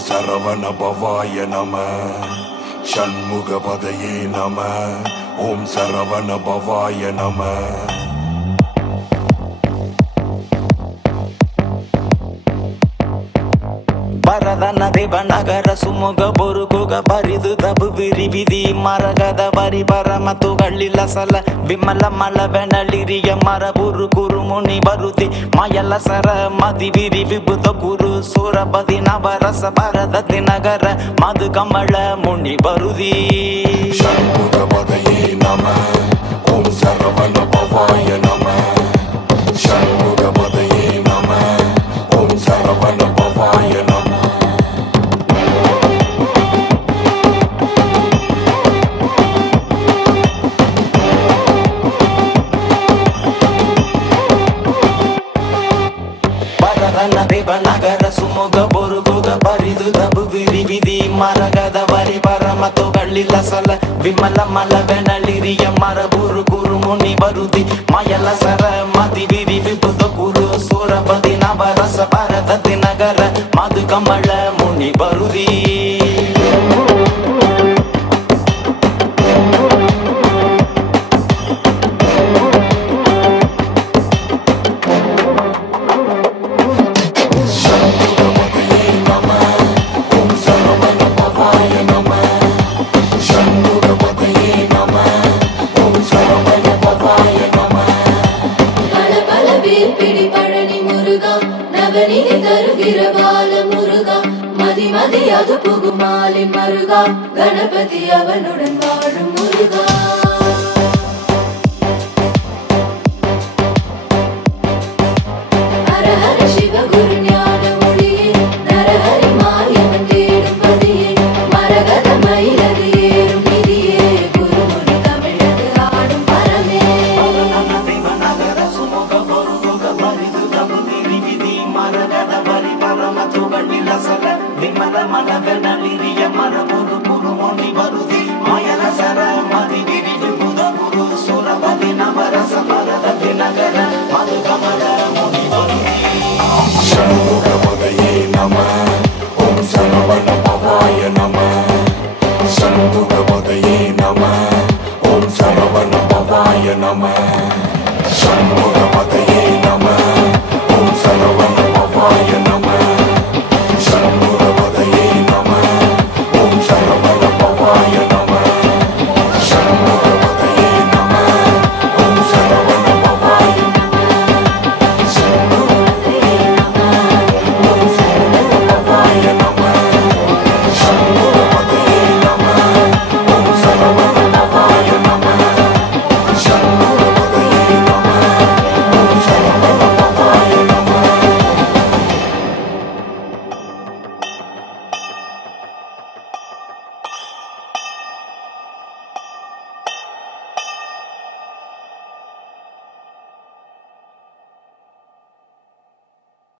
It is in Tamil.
சரவண பவாய நம ஷண்முகபதயே நம ஓம் சரவண பவாய நம வரதன தேவநகர சுமுக பொருகுக பரிது தபு விரிவிதி மரகத வரி பரமத்துகளில சல விமல மலவெனலிரிய மரபுரு குரு முனி பருதி மயல சர மதி விரி விபுத குரு சூரபதி நவரச பரததி நகர மது கமல முனி பருதி ஷண்முகபதயே நம ஓம் சரவண பவாய நம ஷண்முகபதயே நம ஓம் சரவண பவாய நம தேவநகர சுமுக பொருகுக பரிது தபு விரிவிதி மரகத வரி பரமத்துகளில சல விமல மலவெனலிரிய மரபுரு குரு முனி பருதி மயல சர மதி விரி விபுத குரு சூரபதி நவரச பரததி நகர மது கமல முனி பருதி மதிமதியாது புகுமாலின் மருகா கணபதி அவனுடன் வாழும் முருகா ஹரஹர சிவ குரு ஞான மொழியே நரஹரி மாயவன் தேடும் பதியே மரகத மயிலது ஏறும் நிதியே குருமுனி தமிழது ஆடும் பரமே தேவநகர சுமுக பொருகுக பரிது தபு விரிவிதி மரகத வரி பரமத்துகளில சல விமல மலவெனலிரிய மரபுரு குரு முனி பருதி மயல சர மதி விரி விபுத குரு சூரபதி நவரச பரததி நகர மது கமல முனி பருதி ஷண்முகபதயே நம ஓம் சரவண பவாய நம ஷண்முகபதயே நம ஓம் சரவண பவாய நம ஷண்முகபதயே நம ஓம் சரவண பவாய நம